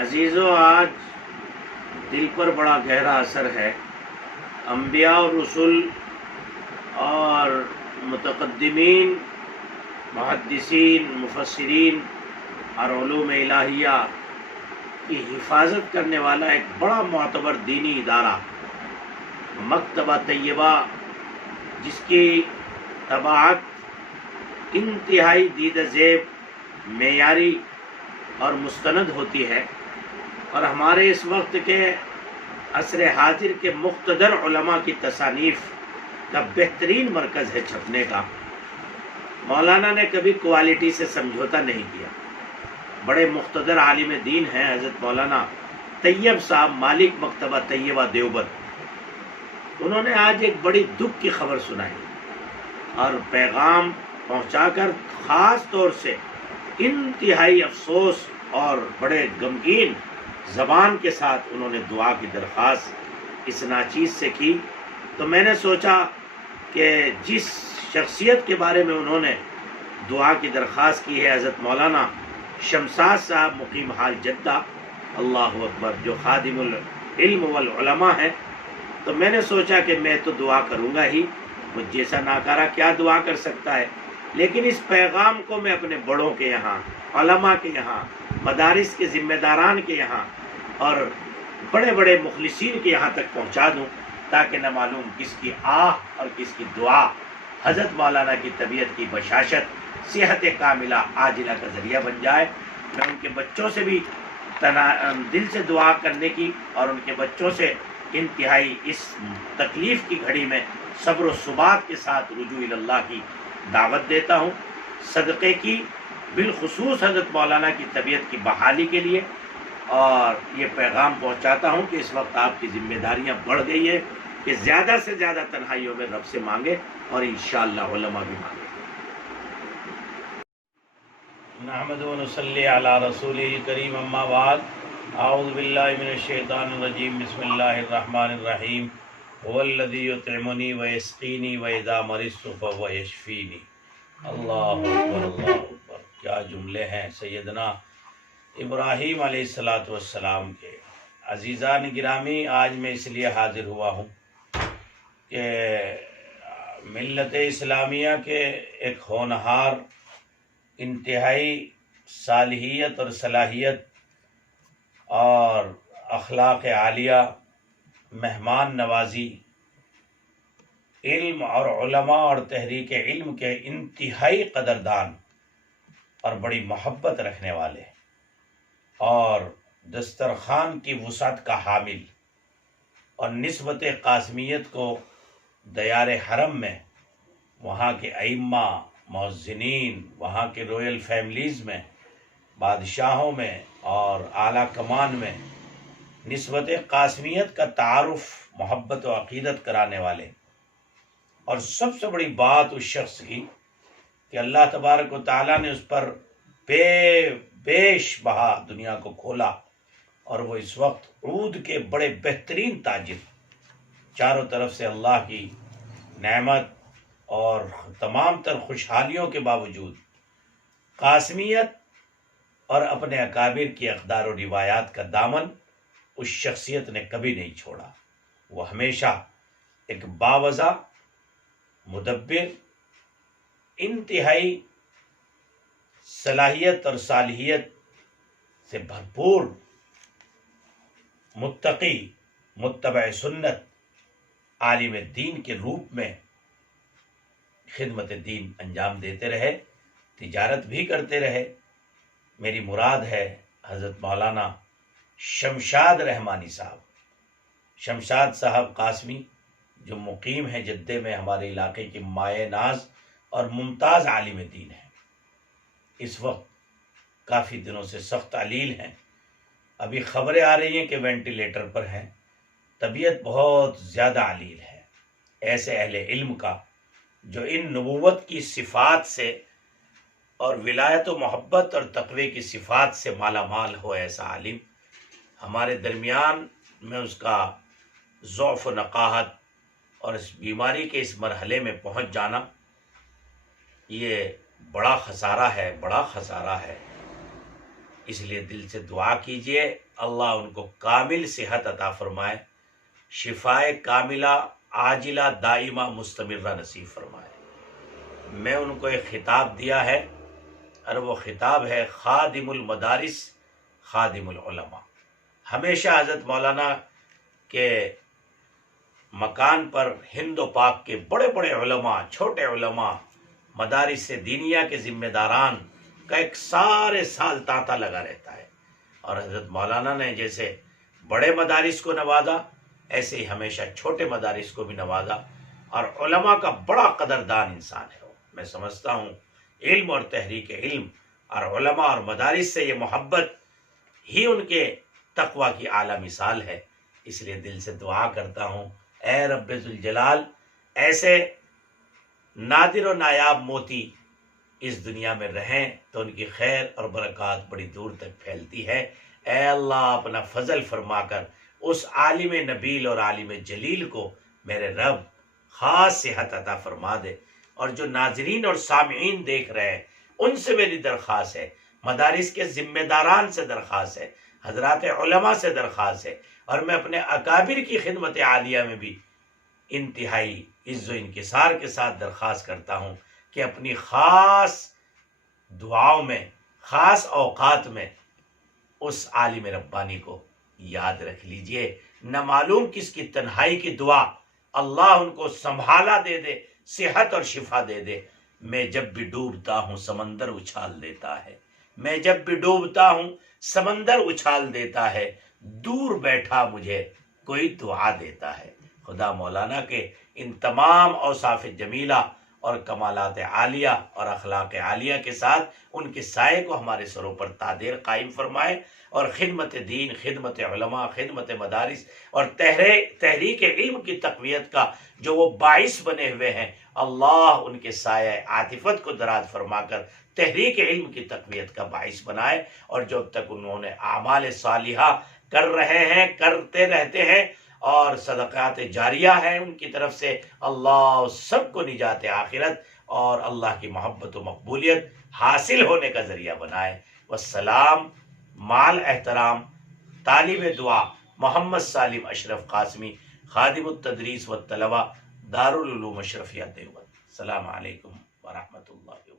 عزیزو، آج دل پر بڑا گہرا اثر ہے۔ انبیاء اور رسول اور متقدمین، محدثین، مفسرین اور علوم الہیہ کی حفاظت کرنے والا ایک بڑا معتبر دینی ادارہ مکتبہ طیبہ، جس کی طباعت انتہائی دیدہ زیب، معیاری اور مستند ہوتی ہے، اور ہمارے اس وقت کے عصر حاضر کے مقتدر علماء کی تصانیف کا بہترین مرکز ہے چھپنے کا۔ مولانا نے کبھی کوالٹی سے سمجھوتا نہیں کیا۔ بڑے مقتدر عالم دین ہیں حضرت مولانا طیب صاحب، مالک مکتبہ طیبہ دیوبند۔ انہوں نے آج ایک بڑی دکھ کی خبر سنائی اور پیغام پہنچا کر خاص طور سے انتہائی افسوس اور بڑے غمگین زبان کے ساتھ انہوں نے دعا کی درخواست اس ناچیز سے کی۔ تو میں نے سوچا کہ جس شخصیت کے بارے میں انہوں نے دعا کی درخواست کی ہے، حضرت مولانا شمشاد صاحب مقیم حال جدہ، اللہ اکبر، جو خادم العلم والعلماء ہیں، تو میں نے سوچا کہ میں تو دعا کروں گا ہی، مجھ جیسا ناکارہ کیا دعا کر سکتا ہے، لیکن اس پیغام کو میں اپنے بڑوں کے یہاں، علماء کے یہاں، مدارس کے ذمہ داران کے یہاں اور بڑے بڑے مخلصین کے یہاں تک پہنچا دوں، تاکہ نہ معلوم کس کی آہ اور کس کی دعا حضرت مولانا کی طبیعت کی بشاشت، صحت کاملہ عاجلہ کا ذریعہ بن جائے۔ میں ان کے بچوں سے بھی دل سے دعا کرنے کی اور ان کے بچوں سے انتہائی اس تکلیف کی گھڑی میں صبر و ثبات کے ساتھ رجوع اللہ کی دعوت دیتا ہوں، صدقے کی، بالخصوص حضرت مولانا کی طبیعت کی بحالی کے لیے، اور یہ پیغام پہنچاتا ہوں کہ اس وقت آپ کی ذمہ داریاں بڑھ گئی ہے کہ زیادہ سے زیادہ تنہائیوں میں رب سے مانگے، اور انشاءاللہ علماء بھی مانگے۔ نحمد و نصلی علی رسول الکریم، اما بعد، اعوذ باللہ من الشیطان الرجیم، بسم اللہ الرحمن الرحیم، هو الذی یطعمنی ویسقینی واذا مرضت فهو یشفینی۔ اللہ اکبر، اللہ اکبر، کیا جملے ہیں سیدنا ابراہیم علیہ السلام کے۔ عزیزان گرامی، آج میں اس لیے حاضر ہوا ہوں کہ ملت اسلامیہ کے ایک ہونہار، انتہائی صالحیت اور صلاحیت اور اخلاق عالیہ، مہمان نوازی، علم اور علماء اور تحریک علم کے انتہائی قدردان اور بڑی محبت رکھنے والے، اور دسترخوان کی وسعت کا حامل، اور نسبت قاسمیت کو دیار حرم میں وہاں کے ائمہ، مؤذنین، وہاں کے رویل فیملیز میں، بادشاہوں میں اور اعلیٰ کمان میں نسبت قاسمیت کا تعارف، محبت و عقیدت کرانے والے، اور سب سے بڑی بات اس شخص کی کہ اللہ تبارک و تعالیٰ نے اس پر بیش بہا دنیا کو کھولا، اور وہ اس وقت عود کے بڑے بہترین تاجر، چاروں طرف سے اللہ کی نعمت اور تمام تر خوشحالیوں کے باوجود قاسمیت اور اپنے اکابر کی اقدار و روایات کا دامن اس شخصیت نے کبھی نہیں چھوڑا۔ وہ ہمیشہ ایک باوضع، مدبر، انتہائی صلاحیت اور صالحیت سے بھرپور، متقی، متبع سنت، عالم دین کے روپ میں خدمت دین انجام دیتے رہے، تجارت بھی کرتے رہے۔ میری مراد ہے حضرت مولانا شمشاد رحمانی صاحب، شمشاد صاحب قاسمی، جو مقیم ہیں جدے میں، ہمارے علاقے کی مائع ناز اور ممتاز عالم دین ہیں۔ اس وقت کافی دنوں سے سخت علیل ہیں، ابھی خبریں آ رہی ہیں کہ وینٹیلیٹر پر ہیں، طبیعت بہت زیادہ علیل ہے۔ ایسے اہل علم کا جو ان نبوت کی صفات سے اور ولایت و محبت اور تقوی کی صفات سے مالا مال ہو، ایسا عالم ہمارے درمیان میں اس کا ضعف و نقاہت اور اس بیماری کے اس مرحلے میں پہنچ جانا، یہ بڑا خسارہ ہے، بڑا خسارہ ہے۔ اس لیے دل سے دعا کیجئے اللہ ان کو کامل صحت عطا فرمائے، شفائے کاملہ عاجلہ دائمہ مستمرہ نصیب فرمائے۔ میں ان کو ایک خطاب دیا ہے اور وہ خطاب ہے خادم المدارس خادم العلماء۔ ہمیشہ حضرت مولانا کے مکان پر ہند و پاک کے بڑے بڑے علماء، چھوٹے علماء، مدارس دینیہ کے ذمہ داران کا ایک سارے سال تانتا لگا رہتا ہے، اور حضرت مولانا نے جیسے بڑے مدارس کو نوازا ایسے ہی ہمیشہ چھوٹے مدارس کو بھی نوازا، اور علماء کا بڑا قدردان انسان ہے وہ۔ میں سمجھتا ہوں علم اور تحریک علم اور علماء اور مدارس سے یہ محبت ہی ان کے تقوی کی اعلیٰ مثال ہے۔ اس لیے دل سے دعا کرتا ہوں اے رب ذوالجلال ایسے نادر و نایاب موتی اس دنیا میں رہیں تو ان کی خیر اور برکات بڑی دور تک پھیلتی ہے۔ اے اللہ اپنا فضل فرما کر اس عالم نبیل اور عالم جلیل کو میرے رب خاص صحت عطا فرما دے، اور جو ناظرین اور سامعین دیکھ رہے ہیں ان سے میری درخواست ہے، مدارس کے ذمہ داران سے درخواست ہے، حضرات علماء سے درخواست ہے، اور میں اپنے اکابر کی خدمت عالیہ میں بھی انتہائی عز و انکسار کے ساتھ درخواست کرتا ہوں کہ اپنی خاص دعاؤں میں، خاص اوقات میں اس عالم ربانی کو یاد رکھ لیجئے۔ نہ معلوم کس کی تنہائی کی دعا اللہ ان کو سنبھالا دے دے، صحت اور شفا دے دے۔ میں جب بھی ڈوبتا ہوں سمندر اچھال دیتا ہے، میں جب بھی ڈوبتا ہوں سمندر اچھال دیتا ہے، دور بیٹھا مجھے کوئی دعا دیتا ہے۔ خدا مولانا کے ان تمام اوصاف جمیلہ اور کمالات عالیہ اور اخلاق عالیہ کے ساتھ ان کے سائے کو ہمارے سروں پر تادیر قائم فرمائے، اور خدمت دین، خدمت علماء، خدمت مدارس اور تحریک علم کی تقویت کا جو وہ باعث بنے ہوئے ہیں، اللہ ان کے سایہ عاطفت کو دراز فرما کر تحریک علم کی تقویت کا باعث بنائے، اور جب تک انہوں نے اعمال صالحہ کر رہے ہیں، کرتے رہتے ہیں، اور صدقات جاریہ ہیں ان کی طرف سے، اللہ سب کو نجات آخرت اور اللہ کی محبت و مقبولیت حاصل ہونے کا ذریعہ بنائے۔ والسلام، مال احترام، طالب دعا محمد سالم اشرف قاسمی، خادم التدریس والطلبہ، دارالعلوم اشرفیہ دیوبند۔ السلام علیکم ورحمۃ اللہ۔